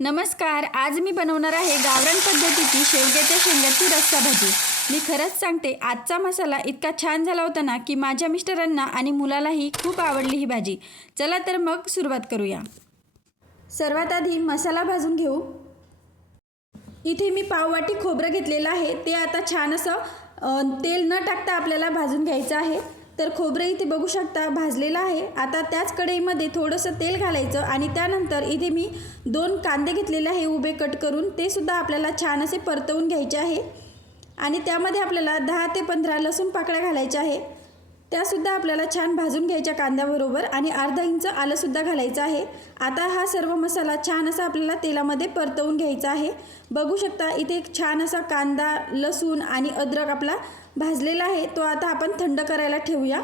नमस्कार. आज मी बनवणार आहे गावरान पद्धतीची शेवग्याच्या शेंगाची रस्सा भाजी. मी खरंच सांगते, आजचा मसाला इतका छान झाला होता ना की माझ्या मिस्टरांना आणि मुलालाही खूप आवडली ही भाजी. चला तर मग सुरुवात करूया. सर्वात आधी मसाला भाजून घेऊ. इथे मी पाववाटी खोबरं घेतलेलं आहे. ते आता छान असं तेल न टाकता आपल्याला भाजून घ्यायचं आहे. तर खोबरं इथे बघू शकता भाजलेलं आहे. आता त्याच कढईमध्ये थोडंसं तेल घालायचं आणि त्यानंतर इथे मी 2 कांदे घेतलेले आहे उभे कट करून. ते सुद्धा आपल्याला छान असे परतवून घ्यायचे आहे. आणि त्यामध्ये आपल्याला 10 ते 15 लसूण पाकळ्या घालायच्या आहे. त्यासुद्धा आपल्याला छान भाजून घ्यायच्या कांद्याबरोबर आणि अर्धा इंच आलंसुद्धा घालायचं आहे. आता हा सर्व मसाला छान असा आपल्याला तेलामध्ये परतवून घ्यायचा आहे. बघू शकता इथे छान असा कांदा, लसूण आणि अद्रक आपला भाजलेला आहे. तो आता आपण थंड करायला ठेवूया.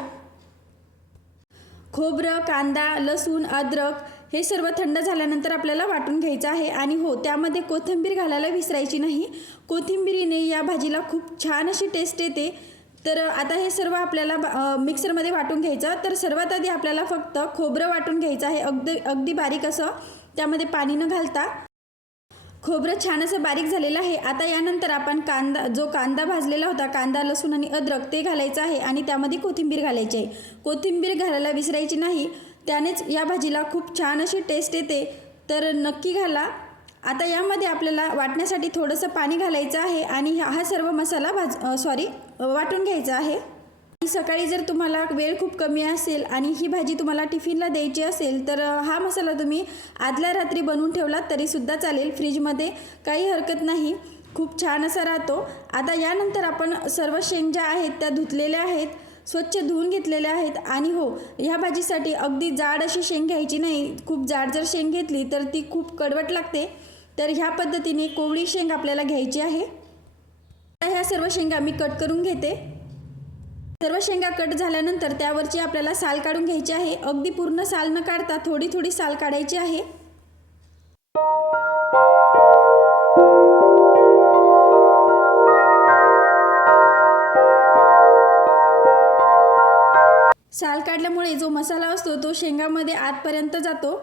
खोबरं, कांदा, लसूण, अद्रक हे सर्व थंड झाल्यानंतर आपल्याला वाटून घ्यायचं आहे. आणि हो, त्यामध्ये कोथिंबीर घालायला विसरायची नाही. कोथिंबीरीने या भाजीला खूप छान अशी टेस्ट येते. तर आता हे सर्व आपल्याला मिक्सरमध्ये वाटून घ्यायचं. तर सर्वात आधी आपल्याला फक्त खोबरं वाटून घ्यायचं आहे, अगदी बारीक असं, त्यामध्ये पाणी न घालता. खोबरं छान असं बारीक झालेलं आहे. आता यानंतर आपण कांदा भाजलेला होता, कांदा, लसूण आणि अद्रक ते घालायचं आहे आणि त्यामध्ये कोथिंबीर घालायची आहे. कोथिंबीर घालायला विसरायची नाही, त्यानेच या भाजीला खूप छान अशी टेस्ट येते. तर नक्की घाला. आता यामध्ये आपल्याला वाटण्यासाठी थोडंसं पाणी घालायचं आहे आणि हा सर्व मसाला वाटून घ्यायचा आहे. सकाळी जर तुम्हाला वेळ खूप कमी असेल आणि ही भाजी तुम्हाला टिफिनला द्यायची असेल तर हा मसाला तुम्ही आदल्या रात्री बनवून ठेवलात तरीसुद्धा चालेल. फ्रीजमध्ये काही हरकत नाही, खूप छान असा राहतो. आता यानंतर आपण सर्व शेंग ज्या आहेत त्या धुतलेल्या आहेत, स्वच्छ धुवून घेतलेल्या आहेत. आणि हो, ह्या भाजीसाठी अगदी जाड अशी शेंग घ्यायची नाही. खूप जाड जर शेंग घेतली तर ती खूप कडवट लागते. तर ह्या पद्धतीने कोवळी शेंग आपल्याला घ्यायची आहे. आता ह्या सर्व शेंगा मी कट करून घेते. सर्व शेंगा कट झाल्यानंतर त्यावरची आपल्याला साल काढून घ्यायची आहे. अगदी पूर्ण साल न काढता थोडी थोडी साल काढायची आहे. साल काढल्यामुळे जो मसाला असतो तो शेंगामध्ये आतपर्यंत जातो.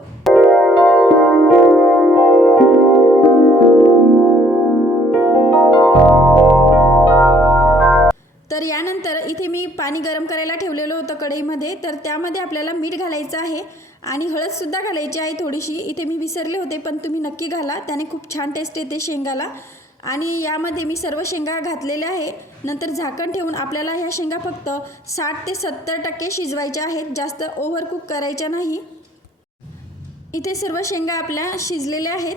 तर यानंतर इथे मी पाणी गरम करायला ठेवलेलं होतं कढईमध्ये. तर त्यामध्ये आपल्याला मीठ घालायचं आहे आणि हळदसुद्धा घालायची आहे थोडीशी. इथे मी विसरले होते, पण तुम्ही नक्की घाला, त्याने खूप छान टेस्ट येते शेंगाला. आणि यामध्ये मी सर्व शेंगा घातलेल्या आहे. नंतर झाकण ठेवून आपल्याला ह्या शेंगा फक्त 60 ते 70% शिजवायच्या आहेत, जास्त ओव्हर कुक करायच्या नाही. इथे सर्व शेंगा आपल्या शिजलेल्या आहेत,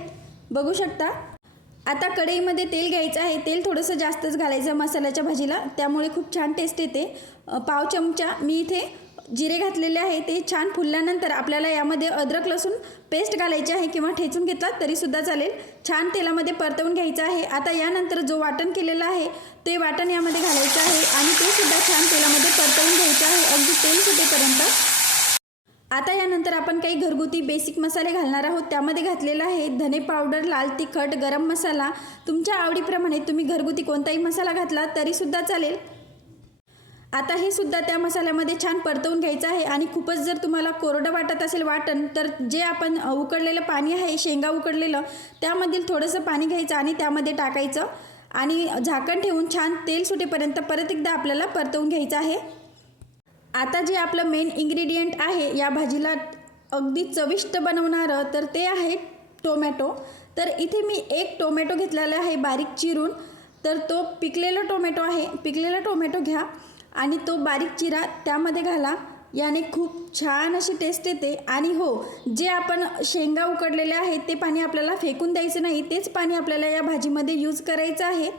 बघू शकता. आता कढईमध्ये तेल घ्यायचं आहे. तेल थोडंसं जास्तच घालायचं मसाल्याच्या भाजीला, त्यामुळे खूप छान टेस्ट येते. पाव चमचा मी इथे जिरे घातलेले आहे. ते छान फुलल्यानंतर आपल्याला यामध्ये अद्रक लसूण पेस्ट घालायची आहे किंवा ठेचून घेतला तरीसुद्धा चालेल. छान तेलामध्ये परतवून घ्यायचं आहे. आता यानंतर जो वाटण केलेलं आहे ते वाटण यामध्ये घालायचं आहे आणि ते सुद्धा छान तेलामध्ये परतवून घ्यायचं आहे, अगदी तेल सुटेपर्यंत. आता यानंतर आपण काही घरगुती बेसिक मसाले घालणार आहोत. त्यामध्ये घातलेला आहे धने पावडर, लाल तिखट, गरम मसाला. तुमच्या आवडीप्रमाणे तुम्ही घरगुती कोणताही मसाला घातला तरीसुद्धा चालेल. आता हे सुद्धा त्या मसाल्यामध्ये छान परतवून घ्यायचं आहे. आणि खूपच जर तुम्हाला कोरडं वाटत असेल वाटण, तर जे आपण उकडलेलं पाणी आहे, शेंगा उकडलेलं, त्यामधील थोडंसं पाणी घ्यायचं आणि त्यामध्ये टाकायचं आणि झाकण ठेवून छान तेल सुटेपर्यंत परत एकदा आपल्याला परतवून घ्यायचं आहे. आता जे आपलं मेन इन्ग्रेडियंट आहे या भाजीला अगदी चविष्ट बनवणारं, तर ते आहे टोमॅटो. तर इथे मी 1 टोमॅटो घेतलेला आहे बारीक चिरून. तर तो पिकलेला टोमॅटो आहे. पिकलेला टोमॅटो घ्या आणि तो बारीक चिरा त्यामध्ये घाला. याने खूप छान अशी टेस्ट येते. आणि हो, जे आपण शेंगा उकडलेले आहेत ते पाणी आपल्याला फेकून द्यायचं नाही, तेच पाणी आपल्याला या भाजीमध्ये यूज करायचं आहे.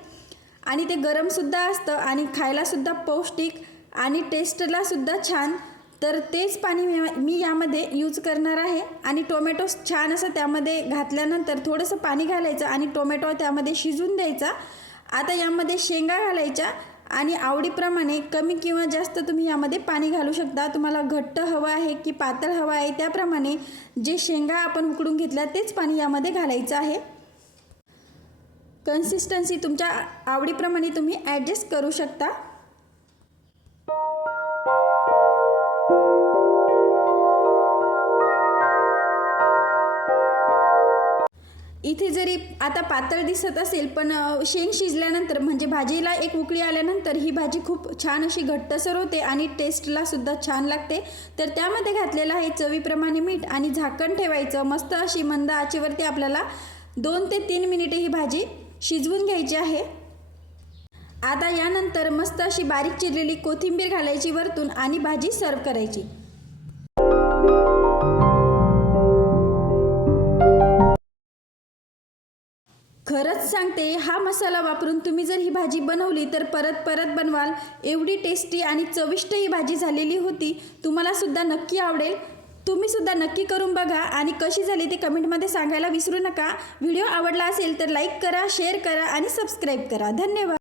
आणि ते गरमसुद्धा असतं आणि खायलासुद्धा पौष्टिक आणि टेस्टला सुद्धा छान. तर तेच पाणी मी यामध्ये यूज करणार आहे. आणि टोमॅटो छान असं त्यामध्ये घातल्यानंतर थोडंसं पाणी घालायचं आणि टोमॅटो त्यामध्ये शिजून द्यायचा. आता यामध्ये शेंगा घालायच्या आणि आवडीप्रमाणे कमी किंवा जास्त तुम्ही यामध्ये पाणी घालू शकता. तुम्हाला घट्ट हवं आहे की पातळ हवं आहे, त्याप्रमाणे जे शेंगा आपण उकडून घेतल्या तेच पाणी यामध्ये घालायचं आहे. कन्सिस्टन्सी तुमच्या आवडीप्रमाणे तुम्ही ॲडजस्ट करू शकता. इथे जरी आता पातळ दिसत असेल पण शेंग शिजल्यानंतर म्हणजे भाजीला एक उकळी आल्यानंतर ही भाजी खूप छान अशी घट्टसर होते आणि टेस्टला सुद्धा छान लागते. तर त्यामध्ये घातलेलं आहे चवीप्रमाणे मीठ आणि झाकण ठेवायचं. मस्त अशी मंद आचेवरती आपल्याला 2 ते 3 मिनिटे ही भाजी शिजवून घ्यायची आहे. आता यानंतर मस्त अशी बारीक चिरलेली कोथिंबीर घालायची वरतून आणि भाजी सर्व करायची. खरंच सांगते, हा मसाला वापरून तुम्ही जर ही भाजी बनवली तर परत परत बनवाल. एवढी टेस्टी आणि चविष्ट ही भाजी झालेली होती. तुम्हाला सुद्धा नक्की आवडेल. तुम्ही सुद्धा नक्की करून बघा आणि कशी झाली ते कमेंटमध्ये सांगायला विसरू नका. व्हिडिओ आवडला असेल तर लाईक करा, शेअर करा आणि सबस्क्राईब करा. धन्यवाद.